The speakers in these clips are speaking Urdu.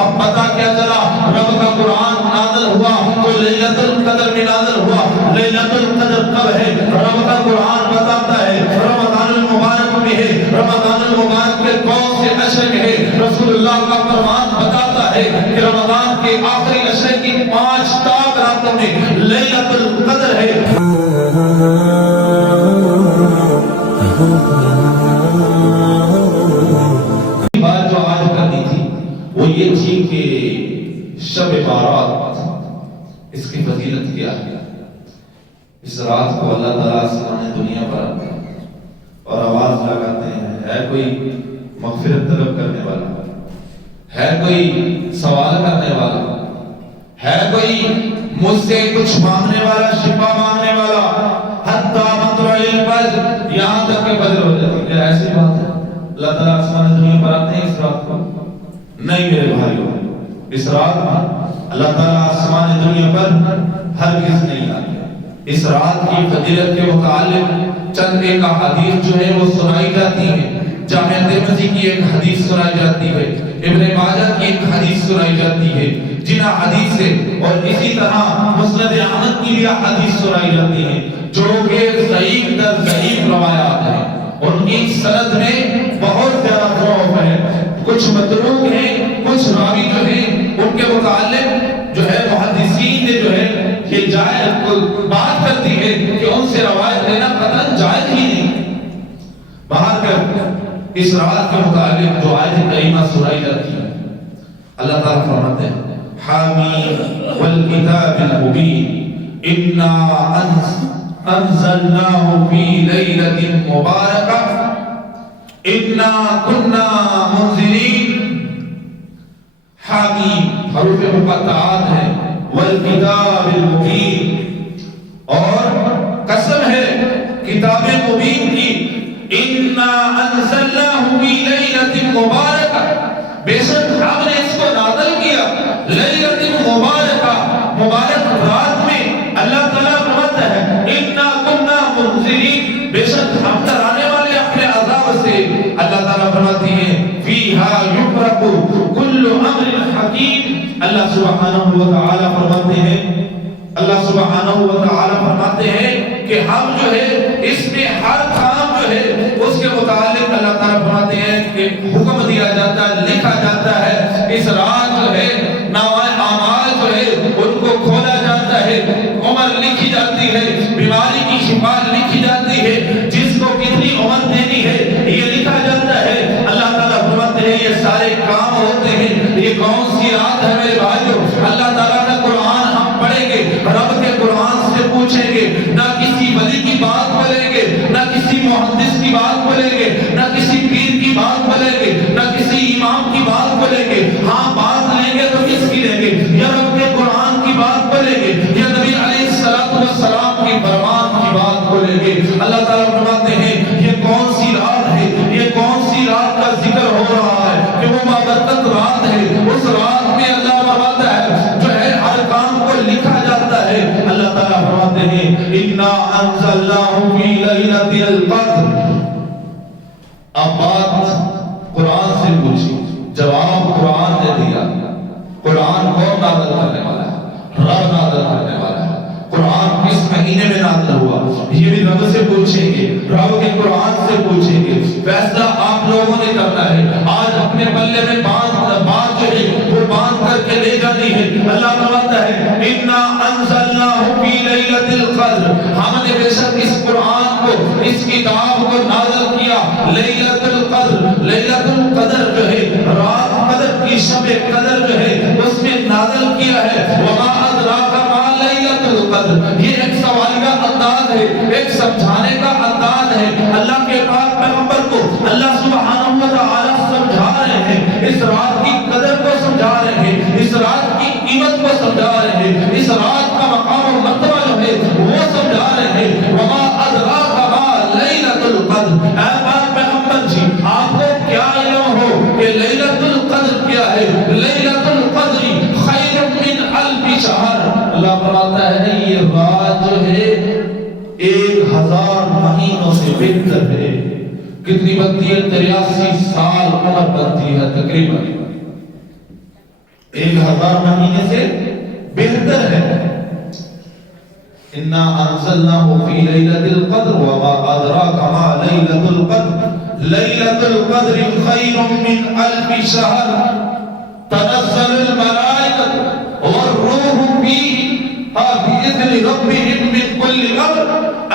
اب پتہ کیا چلا رب کا قرآن نازل ہوا تو لیلۃ القدر میں نازل ہوا۔ لیلۃ القدر کب ہے؟ رب کا قرآن بتاتا ہے رمضان المبارک میں ہے، رمضان المبارک کے کون سے عشر میں ہے۔ رسول اللہ کا فرمان بتاتا ہے کہ رمضان کے آخری عشر کی 5 تاک راتوں میں لیلۃ القدر ہے۔ بات جو آج کرنی تھی وہ یہ تھی کہ شب بارات اس کی فضیلت کیا ہے۔ اس رات کو اللہ تعالیٰ آسمان دنیا پر آتا ہے اور آواز لگاتے ہیں، ہے کوئی مغفرت طلب کرنے والا، ہے کوئی سوال کرنے والا، ہے کوئی مجھ سے کچھ مانگنے والا، شفا مانگنے والا؟ حتیٰ مطلع الفجر، یہاں تک کہ فجر ہو جاتی ہے۔ کیا ایسی بات ہے اللہ تعالیٰ آسمان دنیا پر آتے ہیں اس رات کو؟ نہیں میرے بھائیو، اس رات اللہ تعالیٰ آسمان دنیا پر ہرگز نہیں آتے۔ اس رات کی فضیلت کے متعلق چند ایک حدیث جو ہے وہ سنائی جاتی ہے۔ جامع ترمذی کی ایک حدیث سنائی جاتی ہے، ابن ماجہ کی ایک حدیث سنائی جاتی ہے، جنہ حدیث سے اور اسی طرح مسند احمد کی بھی حدیث سنائی جاتی ہے جو کہ ضعیف در ضعیف روایات ہیں، ان کی سند میں بہت زیادہ ضعف ہے، کچھ متروک ہیں، کچھ راوی جو ہیں ان کے متعلق جو ہے محدثین نے جو ہے یہ جائز بات کرتی ہے کہ ان سے روایت لینا قطعاً جائز ہی نہیں۔ باہر کر اس رات کے متعلق جو آیت کریمہ سنائی جاتی ہے، اللہ تعالیٰ فرماتے ہیں حامیم والکتاب المبین انا انزلناه فی لیلۃ مبارکہ انا کنا منذرین۔ حامیم حروف مقطعات ہیں، والکتاب المبین اور قسم ہے کتاب مبین کی، انا انزلناه فی لیلۃ مبارکہ، بے شک ہم نے اس کو نازل کیا لیلۃ مبارکہ، مبارک رات میں۔ اللہ تعالیٰ فرماتا ہے انا کنا منذرین، بے شک ہم ڈرانے والے اپنے عذاب سے۔ اللہ تعالیٰ فرماتے ہیں فیہا یفرق کل امر حکیم، اللہ سبحانہ و تعالیٰ فرماتے ہیں، اللہ سبحانہ و تعالیٰ فرماتے ہیں کہ ہم جو ہے اس میں ہر کام جو ہے اس کے متعلق اللہ تعالیٰ فرماتے ہیں کہ حکم دیا جاتا ہے، لکھا جاتا ہے۔ اس رات جو ہے نامۂ اعمال جو ہے ان کو کھولا جاتا ہے، عمر لکھی جاتی ہے، بیماری کی شفا لکھی جاتی ہے، جس کو کتنی عمر دینی ہے یہ لکھا جاتا ہے۔ اللہ تعالیٰ فرماتے ہیں یہ سارے کام ہوتے ہیں۔ یہ کون سی رات ہے میرے بھائیو؟ اللہ تعالیٰ کا قرآن ہم پڑھیں گے، رب کے قرآن سے پوچھیں گے، نہ کسی ولی کی بات بولیں گے، نہ کسی محدث کی بات بولیں گے، نہ کسی پیر کی بات بولیں گے، نہ کسی امام کی بات بولیں گے۔ ہاں بات لیں گے تو کس کی لیں گے؟ یا رب کے قرآن کی بات بولیں گے یا نبی علیہ السلام کی فرمان کی بات بولیں گے۔ اللہ تعالیٰ فرماتے ہیں یہ کون سی رات ہے، یہ کون سی رات کا ذکر ہو رہا ہے کہ وہ بابرکت رات ہے۔ اس رات میں اللہ فرماتا ہے جو ہے ہر کام کو لکھا جاتا ہے۔ اللہ تعالیٰ فرماتے ہیں انا انزلناه فی لیلۃ القدر۔ اب بات قرآن سے پوچھی، جواب قرآن نے دیا۔ قرآن کون نازل کرنے والا ہے؟ رب نازل کرنے والا ہے۔ قرآن کس مہینے میں نازل ہوا یہ بھی رب سے پوچھیں گے، رب کے قرآن سے پوچھیں گے۔ فیصلہ آپ لوگوں نے کرنا ہے۔ آج اپنے پلے میں بات جو ہے وہ باندھ کر کے لے جانی ہے۔ اللہ فرماتا ہے انا انزلناه فی لیلۃ القدر، ہم نے بے شک اس قرآن کو، اس کتاب کو نازل کیا لیلۃ القدر۔ لیلۃ القدر جو ہے رات قدر کی، شب قدر جو ہے اس میں نازل کیا ہے۔ وما ادراک ما لیلۃ القدر، یہ ایک سوالیہ انداز ہے، ایک سمجھانے کا انداز ہے۔ اللہ کے پاک پیغمبر کو اللہ سبحانہ و تعالی سمجھا رہے ہیں، اس رات کی قدر کو سمجھا رہے ہیں، اس رات کی قیمت کو سمجھا رہے ہیں، اس رات کا مقام و مرتبہ جو ہے وہ سمجھا رہے ہیں۔ وما ادراک ما لیلۃ القدر، اے پاک پیغمبر جی آپ کو کیا علم ہو کہ لیلۃ القدر کیا ہے؟ لیلۃ القدر خیر من الف شہر۔ اللہ فرماتا ہے یہ رات جو ہے 1000 مہینوں سے بہتر ہے۔ کتنی بنتی ہے؟ 83 سال عمر بنتی ہے تقریباً۔ 1000 مہینے سے بہتر ہے. انا انزلناه في ليلة القدر وما ادراك ما ليلة القدر ليلة القدر خير من 1000 شهر تنزل الملائكة والروح فيها بإذن ربهم من كل أمر.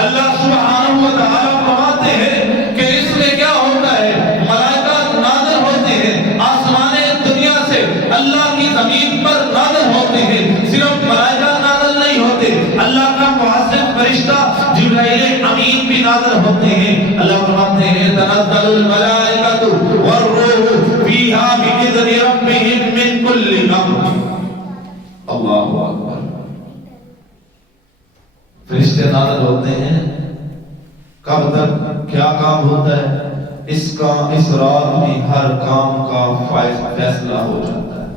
اللہ سبحانہ و تعالیٰ فرماتے ہیں کہ اس میں کیا ہوتا ہے، ملائکہ نازل ہوتے ہیں آسمان دنیا سے، اللہ کی زمین پر نازل ہوتے ہیں. صرف ملائکہ نازل نہیں ہوتے، اللہ کا معزز فرشتہ جبرائیل امین بھی نازل ہوتے ہیں. اللہ فرماتے ہیں تنزل الملائکۃ والروح فیہا بإذن ربہم من کل امر. اللہ اکبر. فرشتے نازل ہوتے ہیں. کب تک؟ کیا کام ہوتا ہے؟ اس رات میں ہر کام کا فیصلہ ہو جاتا ہے.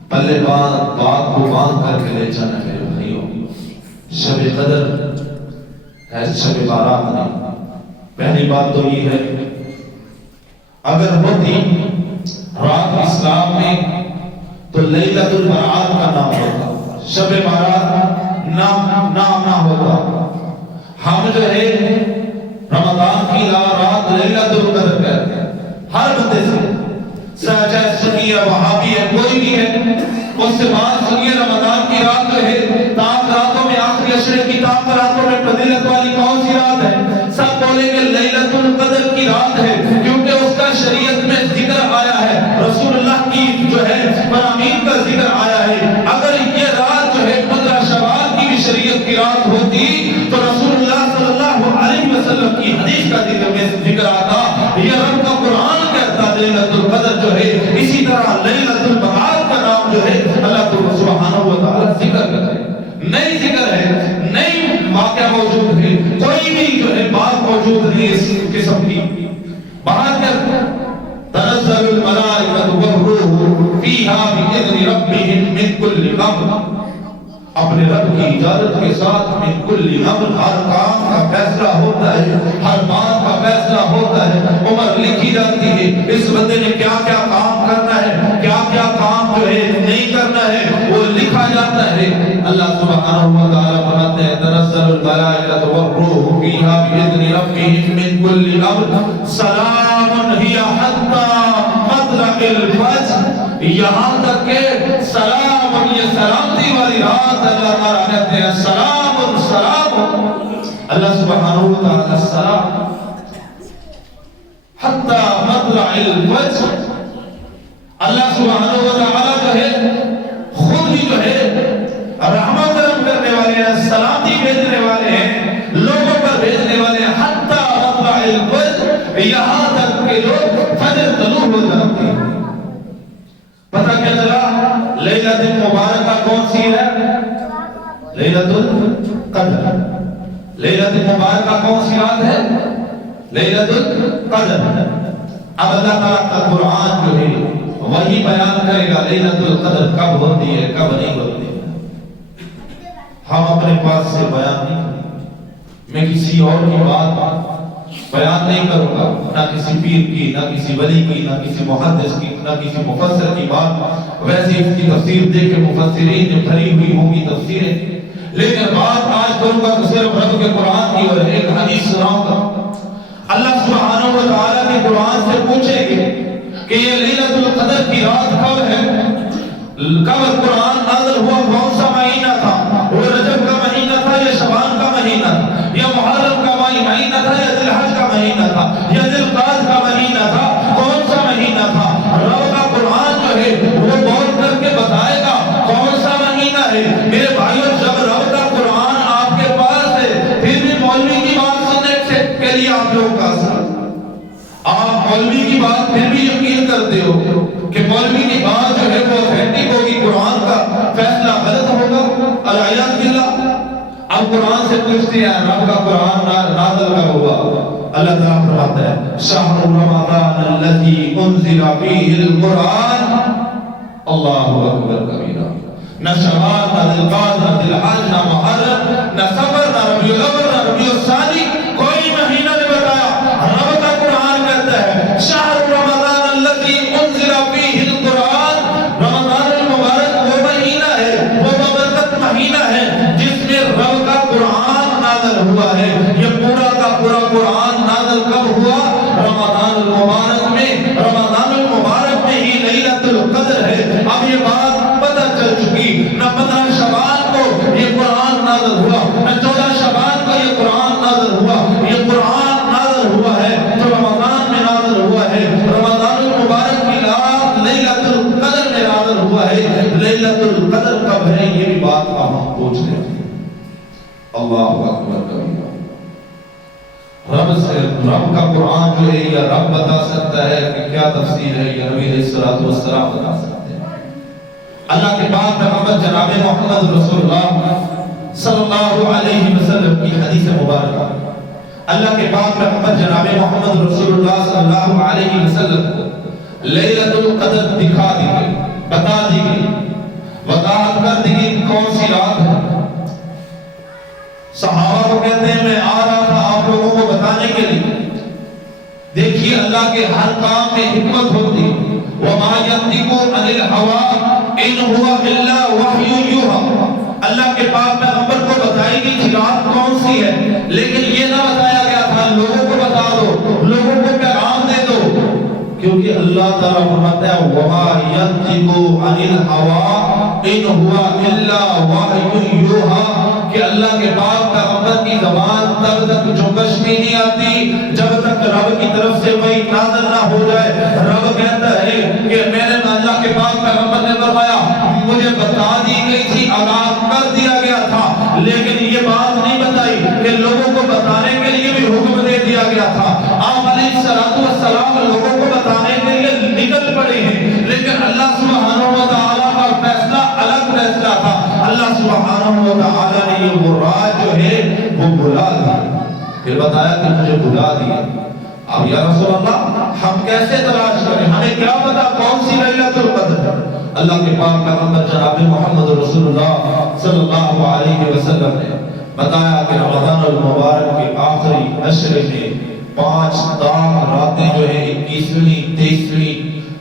پلے بات کو باندھ کر کے لے جانا میرے بھائیوں. شب قدر ہے، شب بارات نہیں. پہلی بات تو یہ ہے، اگر ہوتی رات اسلام میں تو لیلۃ البرات کا نام ہوتا، شب بارات نام نہ ہوتا. ہم جو ہے رمضان کی رات لیلۃ القدر کہتے ہیں. ہر بندے سے چاہے سنی ہے، وہابی ہے، کوئی بھی ہے، اس سے بات سنیے. رمضان کی رات جو ہے تاک راتوں میں، آخری عشرے کی تاک راتوں میں فضیلت والی کون سی رات ہے؟ سب بولیں گے لیلۃ القدر کی رات ہے، کیونکہ اس کا شریعت میں ذکر آیا ہے، رسول اللہ کی جو ہے فرامین کا ذکر آیا ہے. اگر یہ رات جو ہے 15 شوال کی بھی شریعت کی رات ہوتی تو رسول اللہ صلی اللہ علیہ وسلم کی حدیث کا ذکر آتا. یہ رب کا قرآن کہتا لیلۃ القدر جو ہے. اسی طرح لیلۃ البرات کا نام جو ہے اللہ سبحانہ و تعالی ذکر کرتا ہے. نئی ذکر ہے، نئی واقعہ موجود ہے، کوئی بھی جو ہے بات موجود نہیں اس قسم کی. بات کر تنزل الملائکۃ والروح فیہا بإذن ربہم من کل امر. اپنے رب کی اجازت کے ساتھ من کل امر، ہر کام کا فیصلہ ہوتا ہے، ہر بات کا فیصلہ ہوتا ہے. عمر لکھی جاتی ہے، اس بندے نے کیا کیا کام کرنا ہے، کیا کیا کام جو ہے نہیں کرنا ہے، وہ لکھا جاتا ہے. اللہ سبحانہ و تعالی فرماتے ہیں تنزل الملائکۃ والروح فیہا بإذن ربہم من کل امر سلام ہی حتی مطلع الفجر. یہاں تک کہ سلام، یہ سلامتی والی رات اللہ تعالیٰ کہتے ہیں سلام سلام. اللہ سبحانہ و تعالی سلام حتی مطلع الفجر. اللہ سبحانہ و تعالی جو ہے خود ہی جو ہے رحمت کرنے والے ہیں، سلامتی بھیجنے والے ہیں، لوگوں پر بھیجنے والے ہیں. حتی مطلع الفجر، یہاں تک کہ لوگ فجر طلوع ہو جاتے ہیں. پتہ کیا چلا لیلۃ مبارکہ کون سی ہے؟ لیلۃ القدر. لیلۃ مبارکہ کون سی رات ہے؟ لیلۃ القدر. اب اللہ تعالیٰ کا قرآن جو ہے وہی بیان کرے گا لیلۃ القدر کب ہوتی ہے، کب نہیں ہوتی. ہم اپنے پاس سے بیان نہیں کریں. میں کسی اور کی بات بیان نہیں کروں گا، نہ کسی پیر کی، نہ کسی ولی کی، نہ کسی محدث کی، نہ کسی مفسر کی بات. ویسے اس کی تفسیر دیکھ کے مفسرین نے بھری ہوئی ہوں گی تفسیریں، لیکن بات آج کروں گا تو صرف رب کے قرآن کی. اور ایک حدیث سناؤں گا. اللہ سبحانہ و تعالیٰ کے قرآن سے پوچھیں گے کہ یہ لیلۃ القدر کی رات کب ہے، کب قرآن نازل ہوا، کون سا مہینہ تھا؟ وہ رجب کا مہینہ تھا یا شعبان کا مہینہ تھا یا محرم کا مہینہ تھا یا ذی الحج کا مہینہ تھا یا ذی القعدہ کا مہینہ تھا؟ کون سا مہینہ تھا؟ رب کا قرآن جو ہے وہ بول کر کے بتائے گا کون سا مہینہ ہے. میرے بھائیوں، جب رب کا قرآن آپ کے پاس ہے پھر بھی مولوی کی بات سننے کے لیے آپ لوگ کا اثر، آپ مولوی کی بات پھر بھی یقین کرتے ہو کہ مولوی کی بات جو ہے وہ اوتھینٹک ہوگی، قرآن کا فیصلہ غلط ہوگا، العیاذ باللہ. اب قرآن سے پوچھتے ہیں رب کا قرآن نازل کب ہوا؟ اللہ تعالیٰ فرماتا ہے شہر رمضان الذی انزل فیہ القرآن. اللہ اکبر کبیرہ. نہ شعبان، نہ ذی القعدہ، نہ ذی الحج، نہ محرم، نہ صفر، نہ ربیع الاول، نہ ربیع الثانی، کوئی مہینہ نہیں بتایا. رب کا قرآن کہتا ہے شہر رمضان الذی انزل فیہ القرآن یہ بات پتہ چل چکی، نہ 15 شعبان کو یہ قرآن نازل ہوا، نہ 14 شعبان کو یہ قرآن نازل ہوا، یہ قرآن نازل ہوا ہے تو رمضان میں نازل ہوا ہے، رمضان المبارک کی رات لیلۃ القدر میں نازل ہوا ہے۔ لیلۃ القدر کب ہے یہ بھی بات ہم پوچھ رہے ہیں۔ اللہ اکبر کبیرہ۔ رب کا قرآن جو ہے یا رب بتا سکتا ہے کہ کیا تفسیر ہے، یا نبی علیہ السلام بتا سکتے ہیں۔ اللہ کے پاک پیغمبر جناب محمد رسول اللہ صلی اللہ علیہ وسلم کی حدیث مبارکہ، اللہ کے پاک پیغمبر جناب محمد رسول اللہ صلی اللہ علیہ وسلم لیلۃ القدر دکھا دی گئی، بتا دی گئی، وضاحت کر دی گئی کون سی رات ہے۔ صحابہ کو کہتے ہیں میں آ رہا تھا آپ لوگوں کو بتانے کے لیے۔ دیکھیے اللہ کے ہر کام میں حکمت ہوتی ہے۔ وَمَا يَنطِقُ عَنِ الْهَوَىٰ إِنْ هُوَ إِلَّا وَحْيٌ يُوحَىٰ۔ اللہ کے پاک پیغمبر کو بتائی گئی تھی رات کون سی ہے، لیکن یہ نہ بتایا گیا تھا لوگوں کو بتا دو، لوگوں کو پیغام دے دو، کیونکہ اللہ تعالیٰ فرماتا ہے وَمَا يَنطِقُ عَنِ الْهَوَىٰ إِنْ هُوَ إِلَّا وَحْيٌ يُوحَىٰ، کہ اللہ کے پاک پیغمبر کی زبان تب تک جنبش بھی نہیں آتی جب تک رب کی طرف سے وہی نازل نہ ہو جائے۔ رب کہتا ہے کہ میں نے اللہ کے پاک پیغمبر نے فرمایا مجھے بتا دی گئی تھی، آگاہ کر دیا گیا تھا، لیکن یہ بات نہیں بتائی کہ لوگوں کو بتانے کے لیے بھی حکم دے دیا گیا تھا۔ آپ علیہ السلام لوگوں کو بتانے کے لیے نکل پڑے ہیں، لیکن اللہ سبحانہ و تعالیٰ کا فیصلہ الگ فیصلہ تھا۔ اللہ سبحانہ و تعالیٰ نے یہ مراد جو ہے وہ بھلا دی، پھر بتایا کہ مجھے بھلا دیا۔ اب یا رسول اللہ ہم کیسے تلاش کریں، ہمیں کیا پتا کون سی لیلۃ القدر ہے؟ اللہ کے پاک پیغمبر جناب محمد رسول اللہ صلی اللہ علیہ وسلم نے بتایا کہ رمضان المبارک کے آخری عشرے میں 5 داغ راتیں جو ہیں 21ویں، 23ویں،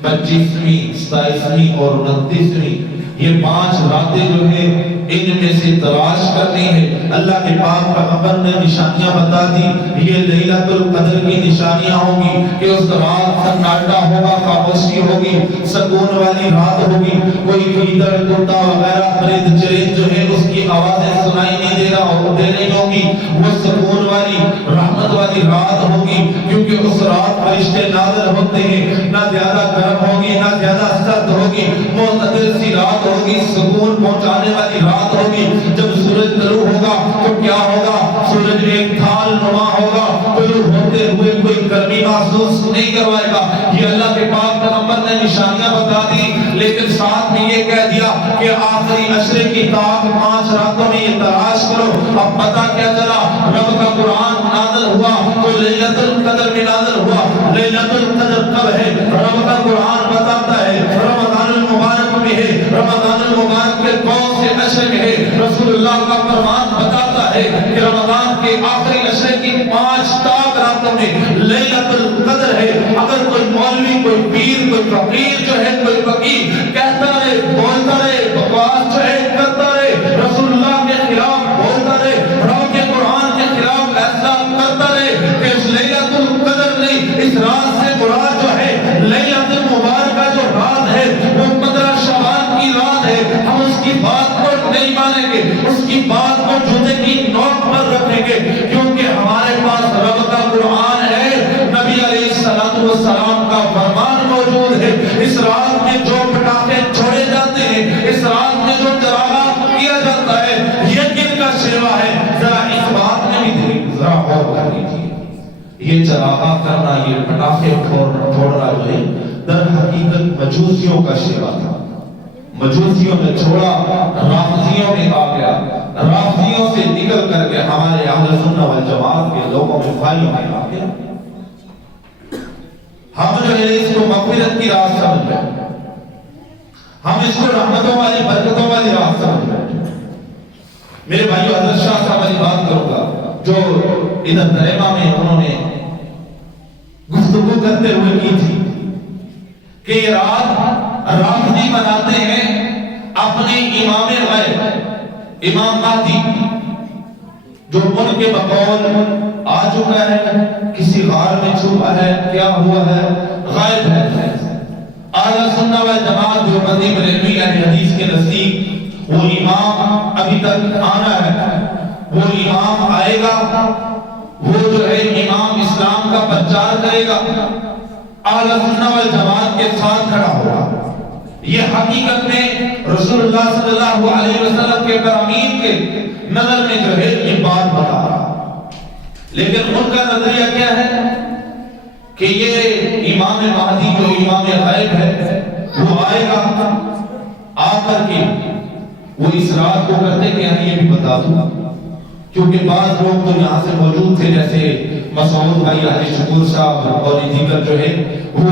25ویں، 27ویں اور 29ویں، یہ 5 راتیں جو ہیں ان میں سے تلاش کرنی ہے۔ اللہ کے پاک پیغمبر نے نشانیاں بتا دی، یہ لیلۃ القدر کی نشانیاں ہوں گی کہ اس رات سناٹا ہوگا، خاموشی ہوگی، سکون والی رات ہوگی، کوئی گیدڑ کتا وغیرہ پرند چرند جو ہے اس کی آوازیں سنائی نہیں دے رہی ہوں گی، وہ سکون والی رحمت والی رات ہوگی، کیونکہ اس رات فرشتے نازل ہوتے ہیں، نہ زیادہ گرم ہوگی نہ زیادہ سرد ہوگی، معتدل سی رات ہوگی، سکون پہنچانے والی رات ہوگی۔ جب سورج طلوع ہوگا تو کیا ہوگا؟ سورج ایک تھال نما ہوگا، طلوع ہوتے ہوئے کوئی گرمی محسوس نہیں کروائے گا۔ یہ اللہ کے پاک پیغمبر نے نشانیاں بتا دی، لیکن ساتھ میں یہ کہہ دیا کہ آخری عشرے کی تاک 5 راتوں میں یہ تلاش کرو۔ اب پتہ کیا چلا؟ رب کا قرآن نازل ہوا تو لیلۃ القدر میں نازل ہوا۔ لیلۃ القدر کب ہے؟ رب کا قرآن بتاتا ہے رمضان المبارک میں ہے۔ رمضان المبارک کے کون سے عشرے میں ہے؟ رسول اللہ کا فرمان بتاتا ہے کہ رمضان کے آخری عشرے کی 5 تاک راتوں میں لیلۃ القدر ہے۔ اگر کوئی مولوی، کوئی پیر، کوئی فقیر جو ہے، کوئی فقیر کہتا رہے، بولتا رہے، بکواس جو ہے کرتا رہے، رسول اللہ کے خلاف بولتا رہے، رب کے قرآن کے خلاف ایسا کرتا رہے کہ اس لیلۃ القدر نہیں، اس رات سے مراد جو ہے لیلۃ المبارکہ جو رات ہے وہ 15 شعبان کی رات ہے، ہم اس کی بات کو نہیں مانیں گے، اس کی بات کو جوتے کی نوک پر رکھیں گے، کیونکہ ہمارے پاس رب کا قرآن ہے، نبی علیہ السلام کا فرمان موجود ہے۔ اس رات میں جو پٹاخے چھوڑے جاتے ہیں، اس رات میں جو چراغاں کیا جاتا ہے، یہ کن کا شیوا ہے؟ ذرا اس بات میں بھی ذرا غور کر لیجیے۔ یہ چراغاں کرنا، یہ پٹاخے چھوڑنا جو ہے در حقیقت مجوسیوں کا شیوا تھا۔ مجوسیوں نے چھوڑا، رافضیوں میں آ گیا، رافضیوں سے نکل کر کے ہمارے اہل سنت والجماعت کے لوگوں میں بھائیوں میں آ گیا۔ ہم جو ہے اس کو مغفرت کی راہ سمجھ بیٹھے، ہم اس کو رحمتوں والی برکتوں والی راہ سمجھ بیٹھے۔ میرے بھائیو، حضرت شاہ صاحب والی بات کروں گا جو ادھر درہمہ میں انہوں نے گفتگو کرتے ہوئے کی تھی کہ یہ رات رافضی مناتے ہیں اپنے امام غیب امام مہدی، جو ان کے بقول آ چکا ہے، کسی غار میں چھپا ہے، کیا ہوا ہے، غائب ہے۔ اہل سنت والجماعت جو خطیب بریلوی اہل حدیث کے نزدیک وہ امام ابھی تک آنا ہے، وہ امام آئے گا، وہ جو ہے امام اسلام کا پرچار کرے گا، اہل سنت والجماعت کے ساتھ کھڑا ہوگا۔ یہ حقیقت میں رسول اللہ صلی اللہ علیہ وسلم کے فرامین کے نظر میں جو ہے یہ بات بتا رہا، لیکن ان کا نظریہ کیا ہے کہ یہ امام مہدی جو امام غیب ہے وہ آئے گا، آ کر کے وہ اس رات کو کرتے کہ یہ بھی بتا دوں، کیونکہ بعض لوگ تو یہاں سے موجود تھے، جیسے مسعود بھائی حاجی شکور صاحب اور دیگر جو ہے وہ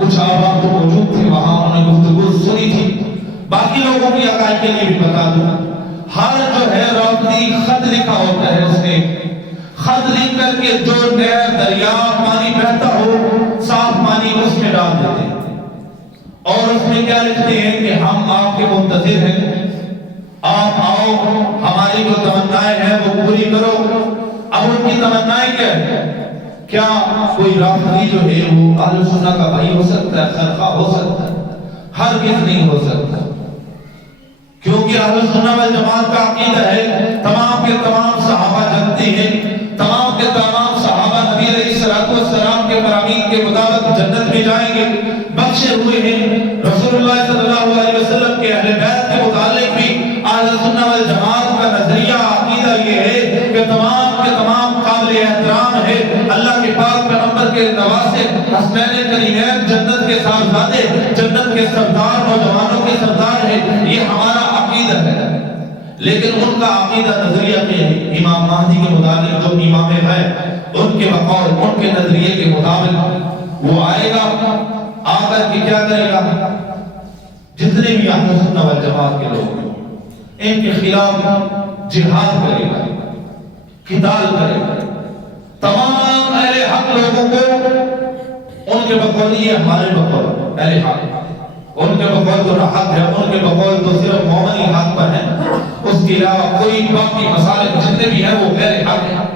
کچھ آباد تو موجود تھے وہاں، انہوں نے گفتگو سنی تھی۔ باقی لوگوں کی عقائد کے لیے بھی بتا دوں، ہر جو ہے رافضی خط لکھا ہوتا ہے، اس نے خط لکھ کر کے جو نہر دریا پانی بہتا ہو صاف پانی اس میں ڈال دیتے ہیں، اور اس میں کیا لکھتے ہیں کہ ہم آپ کے منتظر ہیں، آپ آؤ، ہماری جو تمنائیں ہیں وہ پوری کرو۔ اب ان کی تمنائیں کیا ہے؟ کیا کوئی رافضی جو ہے وہ اہل سنت کا بھائی ہو سکتا ہے، خرقہ ہو سکتا ہے؟ ہرگز نہیں ہو سکتا، کیونکہ اہل سنت والجماعت کا عقیدہ ہے تمام کے تمام صحابہ جنتی ہیں، تمام کے تمام صحابہ نبی علیہ السلام کے فرامین کے مطابق جنت میں جائیں گے، بخشے ہوئے ہیں۔ رسول اللہ صلی اللہ علیہ وسلم کے اہل بیت کے متعلق بھی اہل سنت والجماعت کا نظریہ عقیدہ یہ ہے کہ تمام کے تمام قابل احترام ہے، اللہ کے پاک پیغمبر کے نواسے، حسنین کریمین، جنت کے صاحبزادے، جنت کے سردار، نوجوانوں کے سردار ہے، یہ ہمارا عقیدہ ہے۔ لیکن ان کا عقیدہ نظریہ کے امام مہدی کے مطابق جو امام ہے ان کے بقول، ان کے نظریے کے مطابق وہ آئے گا، آ کر کے کیا کرے گا؟ جتنے بھی اہل سنت والجماعت کے لوگ ان کے خلاف جہاد کرے گا، قتال کرے گا، تمام اہل حق لوگوں کو ان کے بقول، یہ ہمارے بقول اہل حق، ان کے بقول تو حق ہے، ان کے بقول تو صرف مومنی حق پر ہے، اس کے علاوہ کوئی باقی مسالک جتنے بھی ہیں وہ غیر حق ہیں۔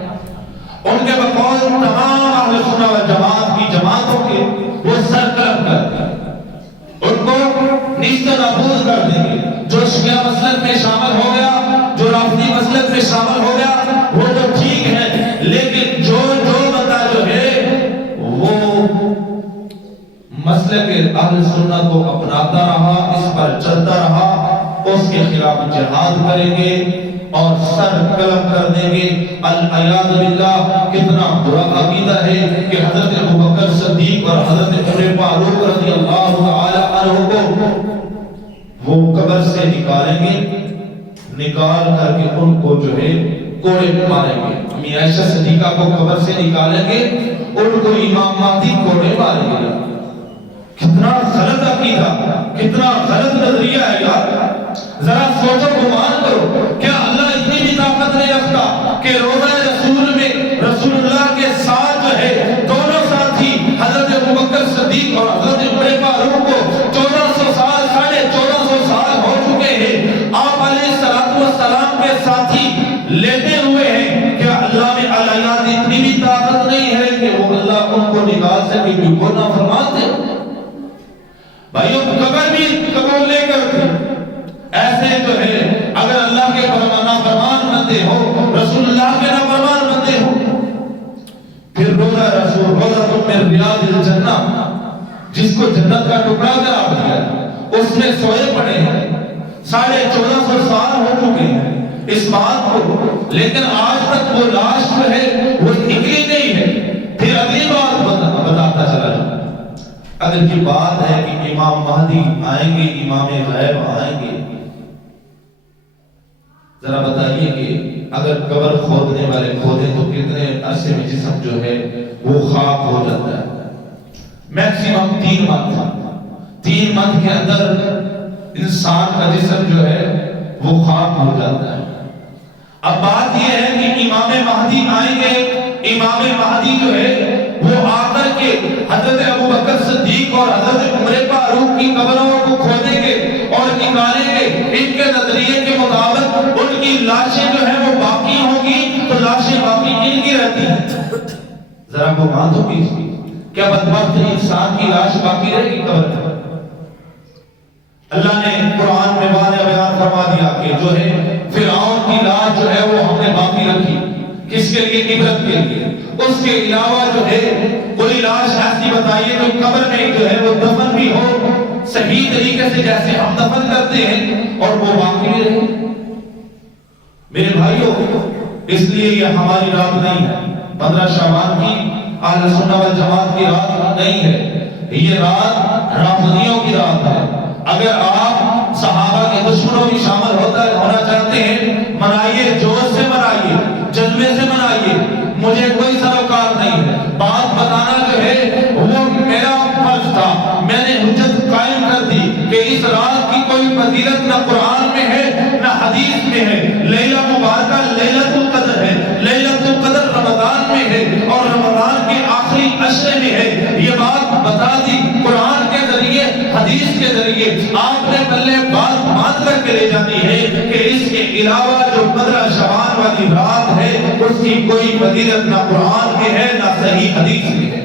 ان کے بقول تمام اہل سنت والجماعت کی جماعتوں کے وہ سر قلم کر دیں، ان کو نیست و نابود کر دیں گے۔ جو شیعہ مسلک میں شامل ہو گیا، جو رافضی مسلک میں شامل ہو گیا وہ تو ٹھیک ہے، لیکن جو بندہ جو ہے وہ مسلک اہل سنت کو اپناتا رہا، اس پر چلتا رہا، اس کے خلاف جہاد کریں گے اور سر قلم کر دیں گے۔ العیاذ باللہ، کتنا برا عقیدہ ہے کہ حضرت ابوبکر صدیق اور حضرت عمر فاروق رضی اللہ تعالی عنہ کو وہ قبر سے نکالیں گے، نکال کر کے ان کو جو ہے کوڑے ماریں گے۔ امی عائشہ صدیقہ کو قبر سے نکالیں گے، ان کو امام مہدی کوڑے ماریں گے۔ کتنا غلط عقیدہ، کتنا غلط نظریہ ہے یار، ذرا سوچو گمان کرو، کیا اللہ اتنی بھی طاقت نہیں رکھتا کہ روضہ رسول میں رسول اللہ کے ساتھ جو ہے دونوں ساتھی حضرت ابوبکر صدیق اور حضرت عمر فاروق کو 1400 سال، 1450 سال ہو چکے ہیں، آپ علیہ السلام کے ساتھی لیتے ہوئے ہیں، کیا اللہ میں الہیات اتنی بھی طاقت نہیں ہے کہ وہ اللہ ان کو نکال سکے کہ وہ نافرمان تھے؟ بھائیوں قبر بھی قبول نہیں کرتے، ایسے جو ہے اگر اللہ کے نافرمان بندے ہو، رسول اللہ کے نافرمان بندے ہو، پھر روضہ رسول، روضہ من ریاض الجنہ، جس کو جنت کا ٹکڑا قرار دیا، اس میں سوئے پڑے ہیں، 1450 سال ہو چکے ہیں اس بات کو، لیکن آج تک وہ لاش جو ہے وہ نکلی نہیں ہے۔ پھر اگلی بات بتاتا چلا جائے، اگر یہ بات ہے کہ امام مہدی آئیں گے، امام غیب آئیں گے، ذرا بتائیے کہ اگر قبر کھودنے والے کھودیں تو کتنے عرصے میں جسم جو ہے وہ خاک ہو جاتا ہے؟ میکسیمم 3 منتھ کے اندر انسان کا جسم جو ہے وہ خاک ہو جاتا ہے۔ اب بات یہ ہے کہ امام مہدی آئیں گے، امام مہدی جو ہے وہ آ کر کے حضرت ابوبکر صدیق اور حضرت عمر فاروق کی قبروں کو کھودیں گے اور نکالیں گے۔ ان کے نظریے کے مطابق ان کی لاشیں جو ہیں وہ باقی ہوں گی، تو لاشیں باقی کن کی رہتی ہیں؟ ذرا کو مان دو کیا بدبخت انسان کی لاش باقی رہے گی قبر میں؟ اللہ نے قرآن میں واضح بیان فرما دیا کہ جو ہے فرعون کی لاش جو ہے وہ ہم نے باقی رکھی، کس کے لیے؟ عبرت کے لیے۔ اس کے علاوہ جو ہے کوئی لاش ایسی بتائیے جو قبر میں جو ہے وہ دفن بھی ہو صحیح طریقے سے جیسے ہم دفن کرتے ہیں اور وہ باقی بھی رہے۔ میرے بھائیوں، اس لیے یہ ہماری رات نہیں ہے، 15 شعبان کی اہل سنت والجماعت کی رات نہیں ہے، یہ رات رافضیوں کی رات ہے۔ اگر آپ صحابہ کے دشمنوں بھی شامل ہونا چاہتے ہیں، منائیے، جوش سے منائیے، جذبے سے منائیے، مجھے کوئی سروکار نہیں ہے۔ بات بتانا جو ہے وہ میرا فرض تھا، میں نے حجت قائم کر دی کہ اس رات کی کوئی فضیلت نہ قرآن میں ہے نہ حدیث میں ہے۔ لیلہ مبارکہ لیلۃ القدر ہے، لیلۃ القدر رمضان میں ہے اور رمضان کے آخری عشرے میں ہے۔ یہ بات بتا دی قرآن کے ذریعے، حدیث کے ذریعے، آپ نے پہلے بات باندھ کر کے لے جانی ہے کہ اس کے علاوہ جو 15 شعبان والی رات ہے اس کی کوئی فضیلت نہ قرآن میں ہے نہ صحیح حدیث میں ہے۔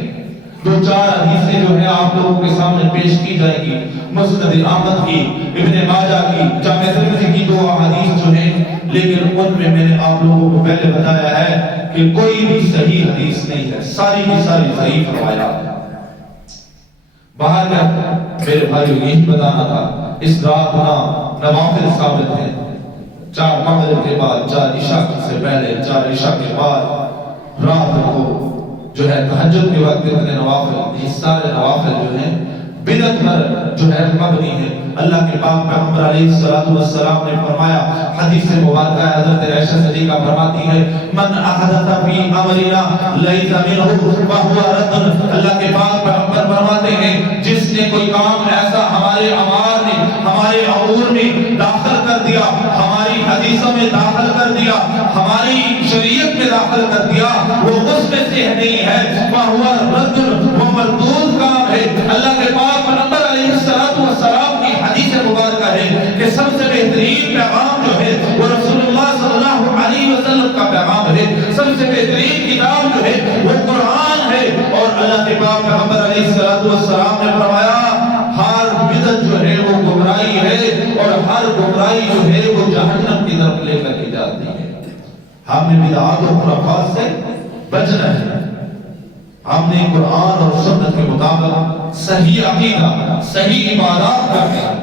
2-4 حدیثیں جو ہے آپ لوگوں کے سامنے پیش کی جائے گی، مسند احمد کی، ابن ماجہ کی، جامع ترمذی کی 2 احادیث جو ہیں، لیکن ان میں نے آپ لوگوں کو پہلے بتایا ہے کہ کوئی بھی صحیح حدیث نہیں ہے، ساری کی ساری ضعیف روایات ہیں۔ باہر میں میرے بھائیو یہی بتانا تھا، اس رات نوافل ثابت ہیں، 4 مغرب کے بعد، 4 عشاء سے پہلے، 4 عشاء کے بعد، رات کو جو ہے تہجد کے وقت اتنے نوافل، یہ سارے نوافل جو ہیں بدعت پر جو ہے مبنی ہے۔ اللہ کے پاک پیغمبر علیہ السلام نے فرمایا، حدیث مبارکہ حضرت عائشہ صدیقہ فرماتی ہے، من احدث فی امرنا لیس منہ فہو رد۔ اللہ کے پاک پیغمبر فرماتے ہیں، جس نے کوئی کام ایسا ہمارے امار نے، ہمارے امور میں داخل کر دیا، ہماری حدیثوں میں داخل کر دیا، ہماری شریعت میں داخل کر دیا، وہ اس میں سے نہیں ہے، فہو رد، وہ مردود کام ہے۔ اللہ کے پاک پیغمبر علیہ السلام کی حدیث مبارکہ ہے کہ سب سے بہترین پیغام جو ہے وہ رسول اللہ صلی اللہ علیہ وسلم کا پیغام ہے، سب سے بہترین کتاب جو ہے وہ قرآن ہے۔ اور اللہ کے پاک پیغمبر علیہ السلام نے فرمایا، ہر بدعت جو ہے وہ گمراہی ہے اور ہر گمراہی جو ہے وہ جہنم کی طرف لے کر کے جاتی ہے۔ ہم نے بدعات و خرافات سے بچنا ہے، ہم نے قرآن اور سنت کے مطابق صحیح عقیدہ، صحیح عبادات کرنا ہے۔